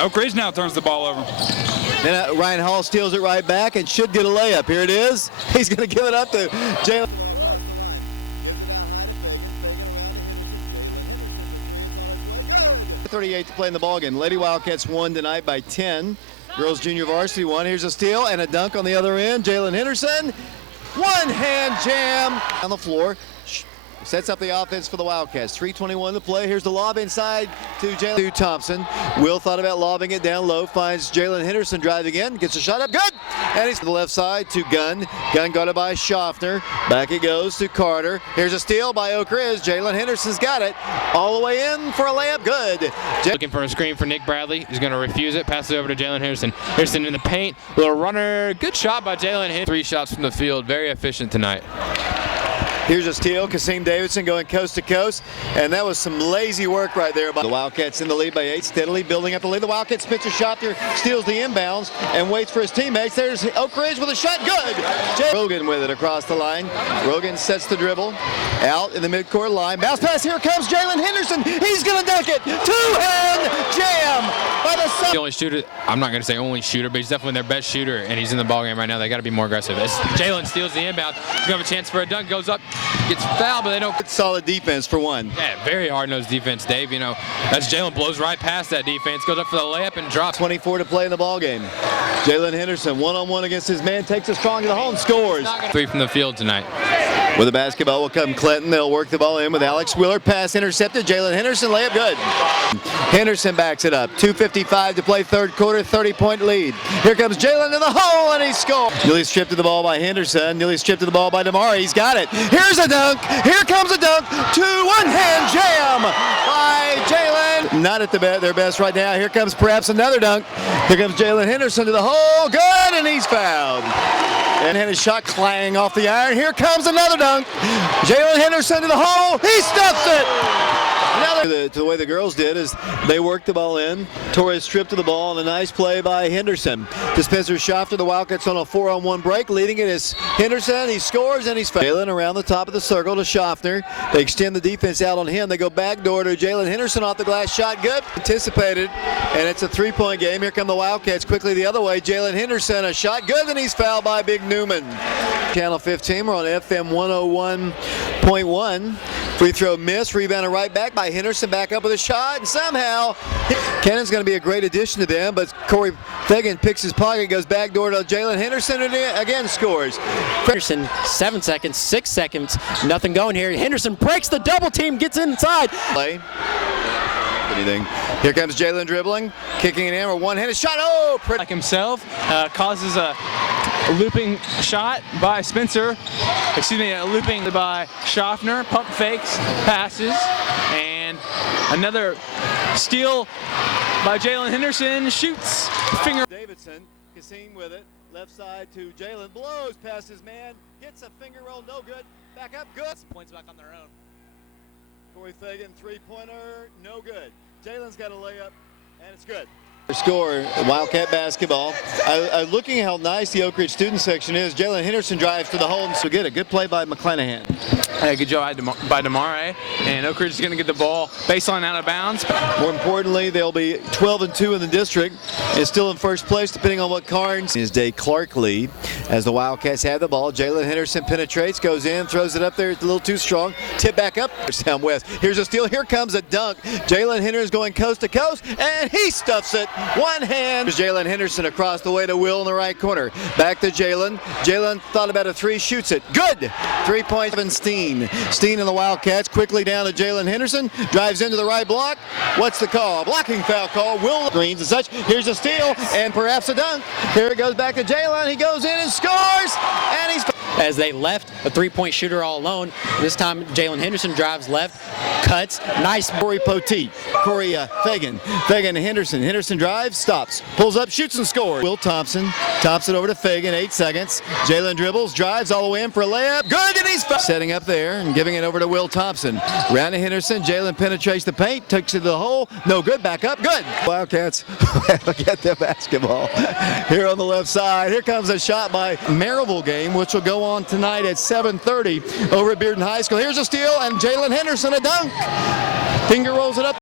Oak Ridge now turns the ball over. Then Ryan Hall steals it right back and should get a layup. Here it is. He's going to give it up to Jaylin. 38 to play in the ballgame. Lady Wildcats won tonight by 10. Girls Junior Varsity won. Here's a steal and a dunk on the other end. Jaylin Henderson, one-hand jam on the floor. Sets up the offense for the Wildcats. 3:21 to play. Here's the lob inside to Jaylin Thompson. Will thought about lobbing it down low. Finds Jaylin Henderson driving in. Gets a shot up. Good! And he's to the left side to Gunn. Gunn got it by Schaffner. Back it goes to Carter. Here's a steal by Oak Ridge. Jaylin Henderson's got it. All the way in for a layup. Good. Looking for a screen for Nick Bradley. He's going to refuse it. Pass it over to Jaylin Henderson. Henderson in the paint. Little runner. Good shot by Jaylin Henderson. 3 shots from the field. Very efficient tonight. Here's a steal. Kasim Davidson going coast to coast. And that was some lazy work right there by the Wildcats in the lead by 8, steadily building up the lead. The Wildcats pitch a shot there, steals the inbounds, and waits for his teammates. There's Oak Ridge with a shot. Good! Rogan with it across the line. Rogan sets the dribble. Out in the midcourt line. Bounce pass. Here comes Jaylin Henderson. He's going to dunk it. Two-hand jam by the Sun. The only shooter, I'm not going to say only shooter, but he's definitely their best shooter, and he's in the ballgame right now. They got to be more aggressive. Jaylin steals the inbound. He's going to have a chance for a dunk. Goes up. Gets fouled, but they don't. Solid defense for one. Yeah, very hard-nosed defense, Dave. You know, that's Jaylin blows right past that defense, goes up for the layup and drops. 24 to play in the ball game. Jaylin Henderson, one-on-one against his man, takes it strong to the home, scores. 3 from the field tonight. With the basketball will come Clinton. They'll work the ball in with Alex Willard. Pass intercepted. Jaylin Henderson, layup good. Henderson backs it up. 2:55 to play third quarter, 30-point lead. Here comes Jaylin to the hole, and he scores. Nearly stripped to the ball by Henderson. Nearly stripped to the ball by DeMar. He's got it. Here's a dunk. Here comes a dunk. One-hand jam by Jaylin. Not at their best right now. Here comes perhaps another dunk. Here comes Jaylin Henderson to the hole. Good, and he's fouled. And had his shot clang off the iron. Here comes another dunk. Jaylin Henderson to the hole. He stuffs it. To the way the girls did is they worked the ball in. Torres stripped to the ball, and a nice play by Henderson. To Spencer Schaffner, the Wildcats on a 4-on-1 break. Leading it is Henderson. He scores, and he's fouled. Jaylin around the top of the circle to Schaffner. They extend the defense out on him. They go backdoor to Jaylin Henderson off the glass. Shot good. Anticipated, and it's a 3-point game. Here come the Wildcats quickly the other way. Jaylin Henderson, a shot good, and he's fouled by Big Newman. Channel 15, we're on FM 101.1. Free throw miss, rebounded right back by Henderson, back up with a shot, and somehow Cannon's going to be a great addition to them, but Corey Fagan picks his pocket, goes back door to Jaylin Henderson, and again scores. Henderson, 7 seconds, 6 seconds, nothing going here. Henderson breaks the double team, gets inside. Play. Anything. Here comes Jaylin dribbling, kicking it in, or one-handed shot. Oh, pretty. Like himself, causes a looping shot by Spencer. Excuse me, a looping by Schaffner. Pump fakes, passes, and another steal by Jaylin Henderson. Shoots. Finger. Davidson, Kasim with it. Left side to Jaylin. Blows past his man. Gets a finger roll. No good. Back up. Good. Points back on their own. Corey Fagan, three-pointer, no good. Jaylin's got a layup, and it's good. Score, Wildcat basketball. Looking at how nice the Oak Ridge student section is, Jaylin Henderson drives to the hole, and so get a good play by McClanahan. Hey, good job by DeMar, and Oak Ridge is going to get the ball baseline out of bounds. More importantly, they'll be 12-2 in the district, and still in first place, depending on what Carnes. Is Day Clark lead as the Wildcats have the ball. Jaylin Henderson penetrates, goes in, throws it up there. It's a little too strong. Tip back up. Down west. Here's a steal. Here comes a dunk. Jaylin Henderson going coast to coast, and he stuffs it. One hand. Jaylin Henderson across the way to Will in the right corner. Back to Jaylin. Jaylin thought about a three, shoots it. Good. 3 points. Steen. Steen and the Wildcats quickly down to Jaylin Henderson. Drives into the right block. What's the call? Blocking foul call. Will Greens and such. Here's a steal and perhaps a dunk. Here it goes back to Jaylin. He goes in and scores. And he's. As they left a 3-point shooter all alone. This time Jaylin Henderson drives left, cuts, nice. Corey Poteet, Corey Fagan, Fagan to Henderson. Henderson drives, stops, pulls up, shoots and scores. Will Thompson, Thompson over to Fagan, 8 seconds. Jaylin dribbles, drives all the way in for a layup. Good, and he's setting up there and giving it over to Will Thompson. Round to Henderson, Jaylin penetrates the paint, takes it to the hole. No good, back up, good. Wildcats get the basketball. Here on the left side, here comes a shot by Maryville game, which will go on tonight at 7:30 over at Bearden High School. Here's a steal, and Jaylin Henderson a dunk. Finger rolls it up.